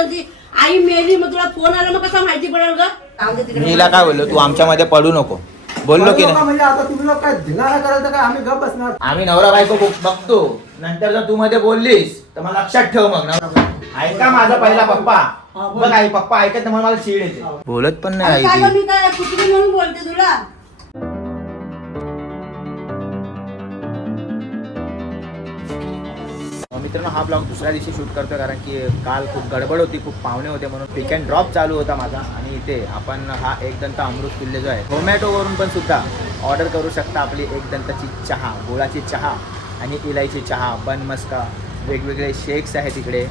Emergency आई मेली, मग तुला फोन आला मग कसा माहिती पडेल ग? मीला काय बोललो, तू आमच्या मध्ये पडू नको बोललो की नाही. म्हणजे आता तुम्ही लोक काय धिंगाणा कराल तर काय आम्ही गप बसणार? आम्ही नवरा बायको बघतो, नंतर जर तू मध्ये बोललीस तर मला लक्षात ठेव. मग ऐका माझा पहिला पप्पा, बघ आई पप्पा ऐकत नाही मला चीड येते. बोलत पण नाही काय आई मी काय कुत्री म्हणून बोलते तुला? मित्रांनो, हा ब्लॉग दुसऱ्या दिवशी शूट करतोय कारण की काल खूप गडबड होती, खूप पाहुणे होते म्हणून पिक अँड ड्रॉप चालू होता माझा. आणि इथे आपण हा एक दंत अमृत पिल्ले जो आहे झोमॅटोवरून पण सुद्धा ऑर्डर करू शकता. आपली एक दंताची चहा, गोळाची चहा आणि इलायची चहा, बन मस्का, वेगवेगळे शेक्स आहेत इकडे,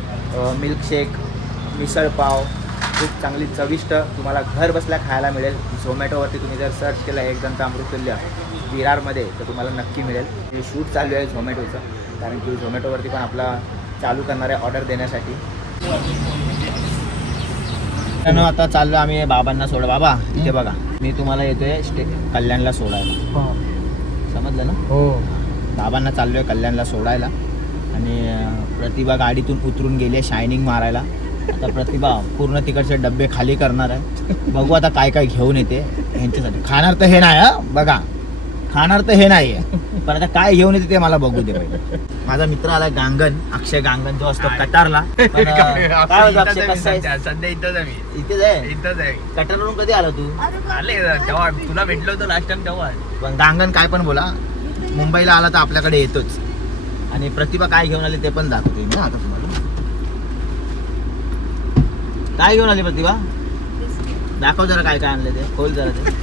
मिल्कशेक, मिसळपाव, खूप चांगली चविष्ट तुम्हाला घर बसल्या खायला मिळेल. झोमॅटोवरती तुम्ही जर सर्च केलं एक दंत अमृत पिल्ले विरारमध्ये तर तुम्हाला नक्की मिळेल. हे शूट चालू आहे झोमॅटोचं, कारण की झोमॅटोवरती पण आपला चालू करणार आहे ऑर्डर देण्यासाठी. आता चाललो आम्ही बाबांना सोडा. बाबा इथे बघा, मी तुम्हाला येतोय कल्याणला सोडायला, समजलं ना? हो. बाबांना चाललोय कल्याणला सोडायला आणि प्रतिभा गाडीतून उतरून गेली आहे शायनिंग मारायला. आता प्रतिभा पूर्ण तिकडचे डब्बे खाली करणार आहे. बघू आता काय काय घेऊन येते यांच्यासाठी. खाणार तर हे नाही, बघा खाणार तर हे नाही आहे, पण आता काय घेऊन येते ते मला बघू दे पहिले. माझा मित्र आला गांगन, अक्षय गांगन जो असतो कटारला. काय होतं अक्षय, कसं आहे? सध्या इथंच आहे मी. इथेच आहे? इथंच आहे. कटारवरून कधी आला तू? आले तेव्हा तुला भेटलो होतो लास्ट टाइम तेव्हा. पण गांगन काय पण बोला, मुंबईला आला तर आपल्याकडे येतोच. आणि प्रतिभा काय घेऊन आली ते पण दाखवते मी आता तुम्हाला. काय घेऊन आली प्रतिभा? दाखव जरा काय काय आणले ते, खोल जरा ते.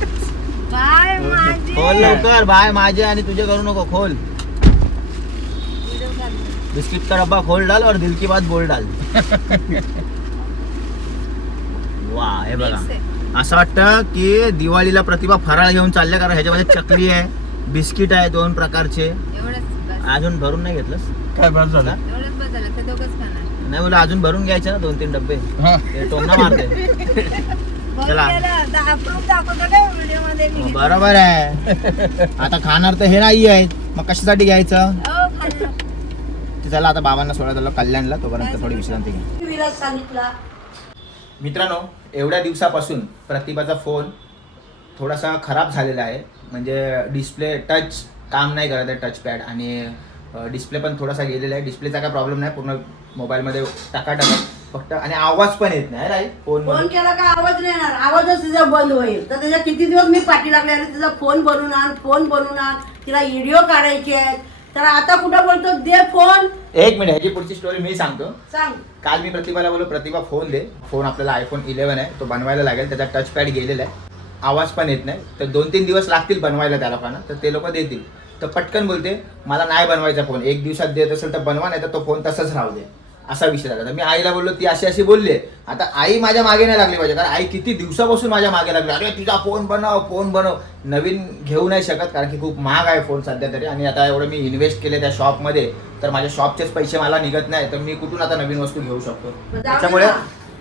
खोल लवकर, बाय माझे आणि तुझे करू नको, खोल. बिस्किट का डब्बा खोल डाल और दिल की बात बोल डाल. वा, हे बघा असं वाटतं की दिवाळीला प्रतिभा फराळ घेऊन चालल्या, कारण ह्याच्यामध्ये चकली आहे, बिस्किट आहे 2 प्रकारचे. अजून भरून नाही घेतलंस? काय बस झालं? नाही बोला, अजून भरून घ्यायचे ना 2-3 डब्बे. ते टोमना मारते. चला बरोबर आहे. आता खाणार तर हे नाही आहे, मग कशासाठी घ्यायचं? चला आता बाबांना सोडा झालं कल्याणला, तोपर्यंत थोडी विश्रांती घ्या. विराज सांगितला. मित्रांनो, एवढ्या दिवसापासून प्रतिभाचा फोन थोडासा खराब झालेला आहे. म्हणजे डिस्प्ले टच काम नाही करत आहे, टच पॅड, आणि डिस्प्ले पण थोडासा गेलेला आहे. डिस्प्लेचा काय प्रॉब्लेम नाही, पूर्ण मोबाईलमध्ये टाकाटाक फक्त, आणि आवाज पण येत नाही राईट फोन केला का आवाज नाही येणार, आवाजच तिचा बंद होईल. तर त्याच्या किती दिवस मी पाठी लागले, आणि तिचा फोन बनवून आण, फोन बनवून आण, तिला व्हिडिओ काढायचे आहेत. तर आता कुठं बोलतो दे फोन. एक मिनिट, ह्याची पुढची स्टोरी मी सांगतो. सांग. काल मी प्रतिभाला बोललो, प्रतिभा फोन दे. फोन आपल्याला आयफोन 11 आहे, तो बनवायला लागेल. त्याचा टच पॅड गेलेला आहे, आवाज पण येत नाही. तर 2-3 दिवस लागतील बनवायला त्या लोकांना, तर ते लोक देतील. तर पटकन बोलते मला नाही बनवायचा फोन, 1 दिवसात देत असेल तर बनवा, नाही तर तो फोन तसंच राहू दे, असा विषय झाला. तर मी आईला बोललो, ती अशी अशी बोलली. आता आई माझ्या मागे नाही लागली पाहिजे, कारण आई किती दिवसापासून माझ्या मागे लागली, अरे तुझा फोन बनव, फोन बनव. नवीन घेऊ नाही शकत कारण की खूप महाग आहे फोन सध्या तरी, आणि आता एवढं मी इन्व्हेस्ट केले त्या शॉपमध्ये, तर माझ्या शॉपचेच पैसे मला निघत नाही, तर मी कुठून आता नवीन वस्तू घेऊ शकतो? त्याच्यामुळे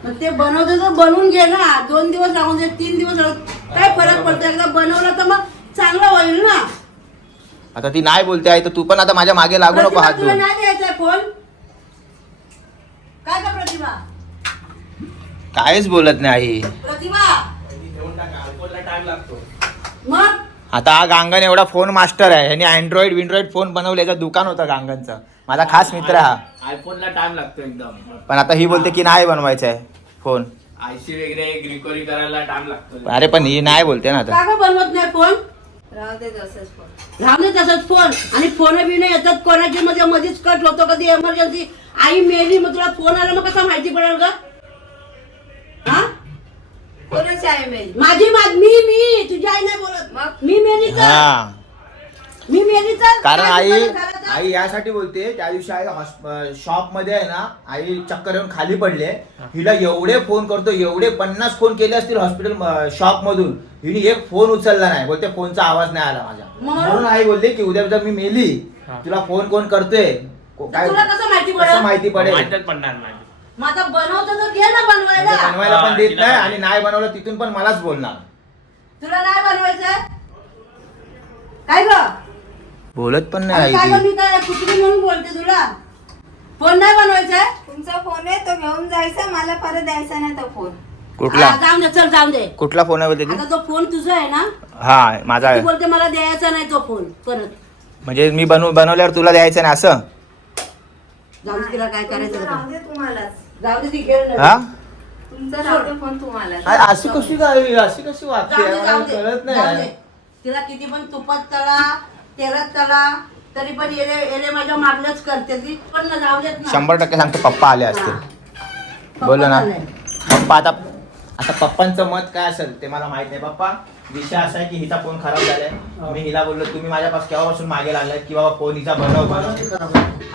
मग ते बनवतो तर बनवून घे ना. 2 दिवस लागून दे, 3 दिवस लागून, काय फरक पडतो? एकदा बनवलं तर मग चांगलं होईल ना. आता ती नाही बोलते आहे, तर तू पण आता माझ्या मागे लागू नको हात तुला धुवून. नाही द्यायचा फोन? काय का प्रतिभा? काहीच बोलत नाही. प्रतिभा मग आता हा गांगन एवढा फोन मास्टर आहे, यांनी अँड्रॉइड फोन बनवल्याचं दुकान होतं गांगनचं, माझा खास मित्र हा. आयफोनला टाइम लागतो एकदम, पण आता ही बोलते की नाही बनवायचा आहे फोन. आयसी वगैरे रिकव्हरी करायला टाइम लागतो. अरे पण ही नाही बोलते ना आता. का गं बनवत नाही फोन? राहू दे तसंच फोन. आणि फोन बिन येतात कोणाची, मध्ये मध्येच कट होतो, कधी इमर्जन्सी आई मेली, मग तुला फोन आला मग कसा माहिती पडेल ग? हा, कोणाची आई मेली? माझी मी तुझी आई नाही बोलत. मग मी मेली तर हा, मी मेली तर कारण काय आई झालं तर? आई यासाठी बोलते, त्या दिवशी आई शॉप मध्ये आहे ना, आई चक्कर येऊन खाली पडले. हिला एवढे फोन करतो, एवढे 50 फोन केले असतील हॉस्पिटल शॉप मधून, हिने एक फोन उचलला नाही. बोलते फोनचा आवाज नाही आला माझ्या. म्हणून आई बोलली की उद्या जर मी मेली, तुला फोन कोण करतोय, काय तुला कसं माहिती कसं पडेल? माहिती पडेल? माहितच पडणार नाही. मग आता बनवतो तर घे ना बनवायला. बनवायला पण देत नाही, आणि नाही बनवलं तिथून पण मलाच बोलणार. तुला नाही बनवायचं काय ग? बोलत पण काय नाही ग, मी काय कुत्री म्हणून बोलते तुला? फोन नाही बनवायचा आहे? तुमचा फोन आहे तो घेऊन जायचा, मला परत द्यायचा नाही तो फोन. कुठला हा, जाऊन दे, चल जाऊन दे. कुठला फोन आहे बोलते ती? आता तो फोन तुझा आहे ना? हा माझा ती आहे. बोलते मला द्यायचा नाही तो फोन परत. म्हणजे मी बनवल्यावर तुला द्यायचं नाही असं? जाऊन दे, तिला काय करायचं तुमचा का? राहू दे तुम्हालाच. जाऊ दे, ती घेऊन ये. हा तुमचा राहू दे फोन तुम्हालाच. अशी कशी काय अशी कशी वागते जाऊ दे, मला जाऊ दे, कळत जाऊ नाही. दे. तिला किती पण तुपात तळा, तेलात तळा, तरी पण येले माझ्या मागलंच करते ती. पण ना, जाऊ देत ना. 100% सांगतो पप्पा आले असतील. हा. बोललो ना. पप्पा आले. पप्पा आता पप्पांचं मत काय असेल ते मला माहित नाही. पप्पा विषय असा आहे की हिचा फोन खराब झालाय. मी हिला बोललो तुम्ही माझ्यापासून केव्हापासून मागे लागलाय की बाबा फोन हिचा बनव.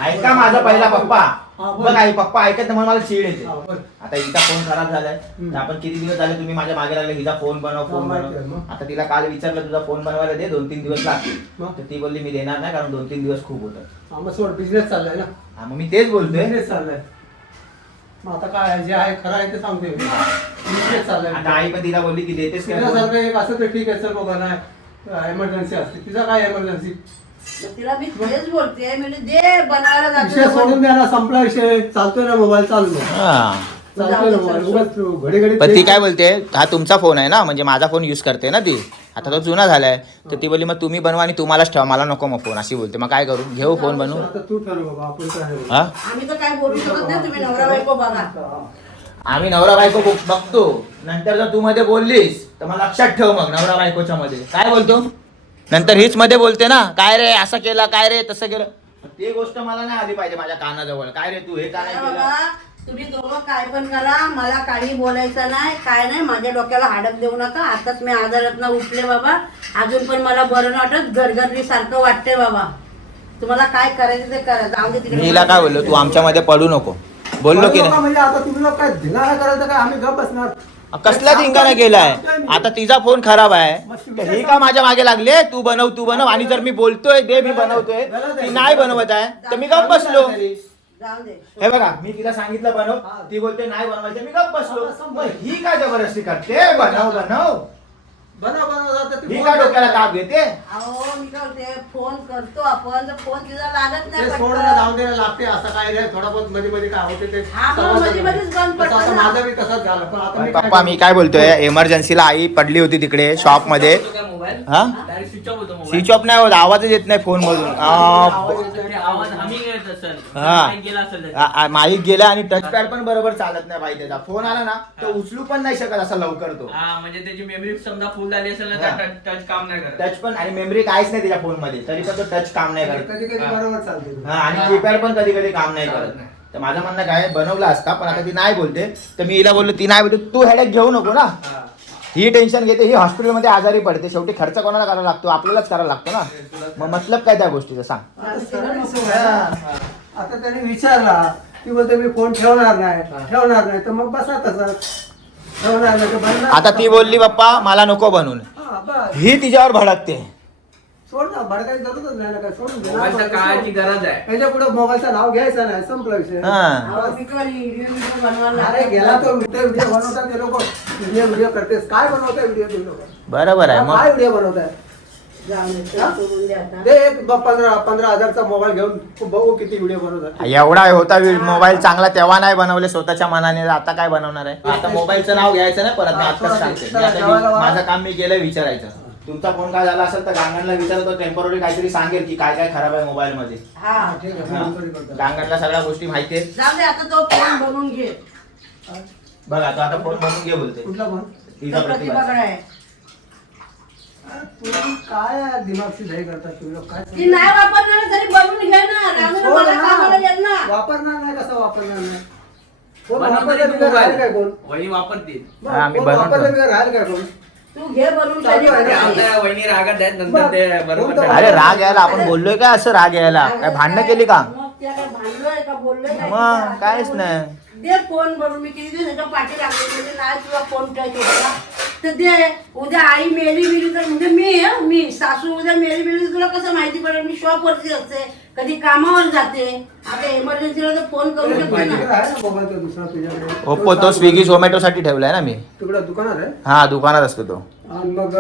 ऐका माझा पहिला पप्पा. हा, बोल. बघ आई पप्पा ऐकत नाही म्हणून मला चीड येते. हा, बोल. आता हिचा फोन खराब झालाय तर आपण किती दिवस झाले तुम्ही माझ्या मागे लागले हिचा फोन बनव फोन हा, माहिती आहे बनव. मग. आता तिला काल विचारलं तुझा फोन बनवायला दे 2-3 दिवस लागतील. मग? तर ती बोलली मी देणार नाही कारण 2-3 दिवस खूप होतात. हा, मग सोड बिझनेस चाललाय ना. हा, मग मी तेच बोलतोय. बिझनेस चाललाय. मग आता काय जे आहे खरं आहे ते सांगतोय. बिझनेस चाललाय. आता आई पण तिला बोलली की देतेस काय फोन? तिच्यासारखं एक असं तर ठीक आहे, चल बाबा नाही एमर्जन्सी असते. तिचा काय एमर्जन्सी? मग तिला मी तेच बोलते म्हणजे दे बनवायला विषय जातो. सोडून द्या ना, संपला विषय. चालतोय ना मोबाईल, चालू हा. चालतोय ना मोबाईल. उगाच घडी घडी पण ती काय बोलते हा तुमचा फोन आहे ना म्हणजे माझा फोन युज करते ना ती. आता तो जुना झालाय तर ती बोलली मग तुम्ही बनवा आणि तुम्हालाच ठेवा मला नको मग फोन अशी बोलते. मग काय करू घेऊ फोन बनवू? आता तू ठरव बाबा, आपण काय हा आम्ही तर काय बोलू शकत नाही. तुम्ही नवरा बायको बघा. आम्ही नवरा बायको बघतो. नंतर जर तू मध्ये बोललीस तर मग लक्षात ठेव मग नवरा बायकोच्या मध्ये काय बोलतो. नंतर हीच मध्ये बोलते ना काय रे असं केलं काय रे तसं केलं. ते गोष्ट मला नाही आली पाहिजे माझ्या कानाजवळ. काय रे तू हे काय काय केलं. बाबा, तुम्ही दोघं काय पण करा, मला काही बोलायचं नाही. काय नाही, माझ्या डोक्याला हाडक देऊ नका. आताच मी आजारातनं उठले बाबा. अजून पण मला बरं नाही वाटत. गरगरली सारखं वाटतंय बाबा. तुम्हाला काय करायचं ते करा. जाऊ दे तिकडे. मी हिला काय बोललो तू आमच्या मध्ये पडू नको बोललो की नाही. म्हणजे आता तुम्ही लोक काय धिंगाणा करायचं काय, आम्ही गप बसणार. कसला धिंगाणा केलाय. आता तिचा फोन खराब आहे तर ही का माझ्या मागे लागले तू बनव आणि जर मी बोलतोय दे मी बनवतोय ती नाही बनवत आहे तर मी गप बसलो. जाऊ दे. हे बघा मी तिला सांगितलं बनव ती बोलते नाही बनवायचं मी गप बसलो. मग ही काय जबरदस्ती करते बनव ही काय डोक्याला ताप घेते. अहो मी काय बोलते, फोन करतो आपण तर फोन तिला लागत नाही ते पटकन. सोडायला जाऊन द्यायला लागते. असं काय रे, थोडा बहुत मध्ये मध्ये काय होते ते हा, मग समजतं. मध्ये-मध्येच बंद पडतं तसं आता ना. माझं बी तसंच झालं. पण आता मी काय पप्पा मी काय बोलतोय एमर्जन्सीला आई पडली होती तिकडे शॉप मध्ये. मोबाईल हा डायरेक्ट स्विच ऑफ होतो मोबाईल. स्विच ऑफ नाही होत आवाजच येत नाही फोन मधून. आवाज हमिंग येत असेल. हा. माईक गेला असेल त्याचा. माईक गेला आणि टचपॅड पण बरोबर चालत नाही भाई. त्याचा फोन आला ना तर उचलू पण नाही शकत असा लवकर तो. हा म्हणजे त्याची मेमरी समजा फुल झाली असेल ना हा. तर टच काम नाही करत. टच पण आणि मेमरी काहीच नाही त्याच्या फोन मध्ये तरी पण तो टच काम नाही करत. कधी कधी बरोबर चालते. हा आणि कीपॅड पण कधी कधी काम नाही चालत करत. नाही. तर माझं म्हणणं काय बनवला असता पण आता ती नाही बोलते तर मी हिला बोललो ती नाही बोलते तू हेडेक घेऊ नको ना. हा. ही टेन्शन घेते ही हॉस्पिटलमध्ये आजारी पडते शेवटी खर्च कोणाला करायला लागतो आपल्यालाच करायला लागतो ना. मग मतलब काय त्या गोष्टीचा सांग. आता सरळ विषय आहे. आता त्याने विचारला की बोलते मी फोन ठेवणार नाही तर मग बसा तसंच. ठेवणार नाही तर बनणार. आता ती बोलली बाप्पा मला नको बनवून हा, बस. ही तिच्यावर भडकते. सोड ना, भडकायची जरूरच नाही ना, काय सोडून दे ना. मोबाईलच्या काळाची गरज आहे. त्याच्या पुढे मोबाईलचं नाव घ्यायचं नाही, संपला विषय. हा अहो, मी काय व्हिडिओ बनवायला अरे गेला तो व्हिडिओ बनवतात ते लोक. व्हिडिओ करतेस काय बनवताय व्हिडिओ ते लोक. बरोबर आहे मग. काय व्हिडिओ बनवताय. जाऊ दे, चल, सोडून दे आता. ते एक 15,000चा मोबाईल घेऊन बघू किती व्हिडिओ बनवतात. एवढा होता मोबाईल चांगला तेव्हा नाही बनवले स्वतःच्या मनाने आता काय बनवणार आहे. आता मोबाईलचं नाव घ्यायचं नाही परत मी आताच सांगते. मी आता माझं काम मी केलं विचारायचं. तुमचा फोन काय झाला असेल तर गांगणला विचारतो टेम्पररी काहीतरी सांगेल की काय काय खराब आहे मोबाईल मध्ये. हा, ठीक आहे, हा. फोन कधी करता. गांगणला सगळ्या गोष्टी माहिती आहेत. जाऊ दे आता तो फोन बनवून घे. बघा तो आता फोन बनवून घे बोलते. कुठला फोन. तिचा प्रतिभा प्रतिभाकडे आहे. तुम्ही काय दिमागची दही करता तुम्ही लोक काय. ती नाही वापरणार तरी बनवून घे ना. राहून सोड मला ना. कामाला येत ना. वापरणार नाही कसं वापरणार नाही. फोन बनवून वापरलं तरी बिगर राहील काय मोबाईल. कोण. वहिनी वापरतील. हा, मी फोन बनवतो. वापरलं बिगर राहील काय कोण. तू घे बनवून चालू आहे त्याची ना. आमच्या वहिनी रागात आहेत नंतर ते बरोबर कोणतं? नाही. अरे राग यायला आपण बोललोय काय असं राग यायला काय भांडणं केली का. मग त्या काय भांडलोय का बोललोय काय? मग काहीच नाही. दे फोन बनवून. मी किती दिवस त्याच्या पाठी लागले म्हणजे नाही तुला फोन काय केला तर दे. उद्या आई मेली तर म्हणजे मी सासू उद्या मेली तुला कसं माहिती पडेल. मी शॉपवरती असते कधी कामावर जाते. आता इमर्जन्सीला तर फोन करू शकते तुझ्याकडे ना. आहे ना मोबाईल तो दुसरा तुझ्याकडे. ओप्पो तो स्विगी झोमॅटो साठी ठेवलाय ना मी. तिकडं दुकानात आहे. हा दुकानात असतो तो. आणि मग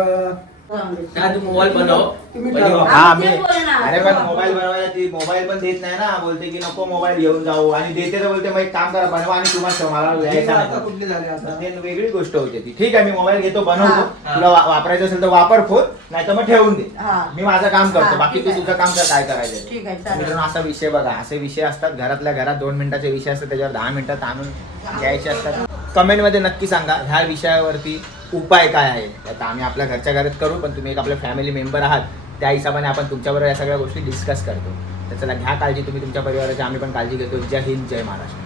काय तू मोबाईल बनव तुम्ही पहिले ठरवा. वापर. हा तेच मी बोले ना. अरे पण मोबाईल बनवायला ती मोबाईल पण देत नाही ना, बोलते की नको मोबाईल घेऊन जाऊ आणि देते तर बोलते मग एक काम करा बनवा आणि तुम्हाला ठेवा, मला यायचा आता नाही. कुठली झाली आता ते वेगळी गोष्ट होती ती. ठीक आहे मी मोबाईल घेतो बनवतो, हा. तुला वापरायचं असेल तर वापर फोन, नाही तर मग ठेवून दे. हा. मी माझं काम करतो, हा, बाकी ठीक तू आहे. तुझं काम कर काय करायचं ठीक आहे, चालेल. मित्रांनो. असा विषय बघा, असे विषय असतात घरातल्या घरात 2 मिनिटाचे विषय असतात, त्याच्यावर 10 मिनिटात आणून घ्यायचे असतात. कमेंटमध्ये नक्की सांगा ह्या विषयावरती उपाय काय आहे. आता आम्ही आपल्या घरच्या घरात करू, पण तुम्ही एक आपल्या फॅमिली मेंबर आहात, त्या हिशोबाने आपण तुमच्याबरोबर या सगळ्या गोष्टी डिस्कस करतो. तर चला घ्या काळजी तुम्ही तुमच्या परिवाराची, आम्ही पण काळजी घेतो. जय हिंद, जय महाराष्ट्र.